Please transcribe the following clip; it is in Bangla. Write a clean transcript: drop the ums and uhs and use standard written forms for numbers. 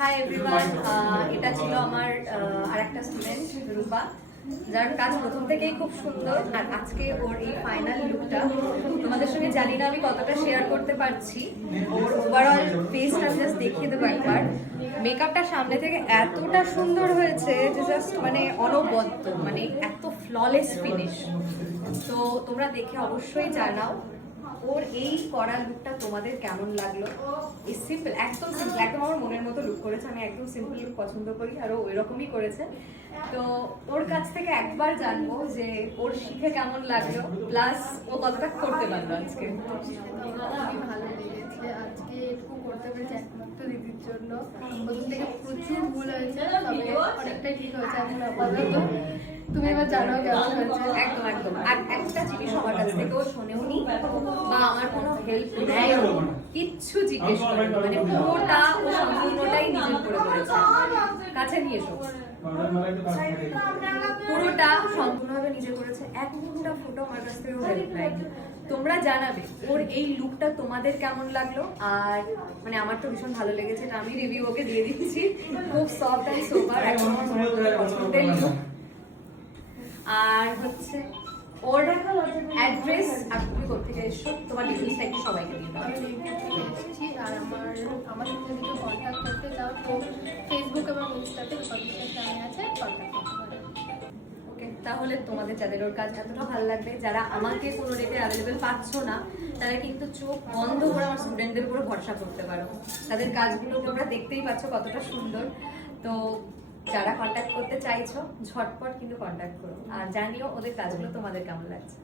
হাই এভরিওয়ান, এটা ছিল আমার আরেকটা স্টুডেন্ট রূপা, যার কাজ প্রথম থেকেই খুব সুন্দর। আর আজকে ওর এই ফাইনাল লুকটা তোমাদের সঙ্গে জানি না আমি কতটা শেয়ার করতে পারছি। ওর ওভারঅল ফেসটা জাস্ট দেখিয়ে দেবো একবার। মেকআপটা সামনে থেকে এতটা সুন্দর হয়েছে যে জাস্ট মানে অনবদ্য, মানে এত ফ্ললেস ফিনিশ। তো তোমরা দেখে অবশ্যই জানাও ওর এই করা লুকটা তোমাদের কেমন লাগলো। এই সিম্পল, একদম সিম্পল, একদম আমার মনের মতো লুক করেছে। আমি একদম সিম্পল লুক পছন্দ করি আর ও ওইরকমই করেছে। তো ওর কাছ থেকে একবার জানবো যে ওর শিখে কেমন লাগলো, প্লাস ও কতটা করতে পারলো আজকে। খুবই ভালো লেগেছে আজকে, একটু করতে পেরেছি একমাত্র দিদির জন্য। প্রথম থেকে প্রচুর ভুল হয়েছে, তবে অনেকটাই ঠিক হয়েছে এখন আপাতত। তুমি এবার জানো কেমন হয়েছে। একদম একদম। আর একটা জিনিস আমার কাছ থেকেও শোনেওনি বা আমার কোনো হেল্প নেয়ও, কিচ্ছু জিজ্ঞেস করেনি, মানে পুরোটা ও সম্পূর্ণটাই নিজের করে করেছে। কাছে নিয়ে এসো। পুরোটা সম্পূর্ণভাবে নিজে করেছে, একটা ফটো আমার কাছ থেকে হেল্প নেয়নি। তোমরা জানাবে ওর এই লুকটা তোমাদের কেমন লাগলো। আর মানে আমার তো ভীষণ ভালো লেগেছে, এটা আমি রিভিউ ওকে দিয়ে দিচ্ছি। খুব সফট অ্যান্ড সোবার, একদম আমার পছন্দের লুক। আর হচ্ছে ওর অ্যাড্রেস আর তুমি কোথেকে এসছো, তোমার ডিটেইলসটা একটু সবাইকে দিয়ে দাও। আমি লিঙ্ক থেকে এসেছি, আর আমার সাথে যদি কেউ কন্ট্যাক্ট করতে চাও তো ফেসবুক এবং ইনস্টাতে কন্ট্যাক্ট নামে আছে, কন্ট্যাক্ট করতে পারো। ওকে, তাহলে তোমাদের যাদের ওর কাজ এতটা ভালো লাগবে, যারা আমাকে কোনো রেটে অ্যাভেলেবেল পাচ্ছ না, তারা কিন্তু চোখ বন্ধ করে আমার স্টুডেন্টদের উপর ভরসা করতে পারো। তাদের কাজগুলো তোমরা দেখতেই পাচ্ছ কতটা সুন্দর। তো যারা কন্ট্যাক্ট করতে চাইছো ঝটপট কিন্তু কন্ট্যাক্ট করো, আর জানিও ওদের কাজগুলো তোমাদের কেমন লাগছে।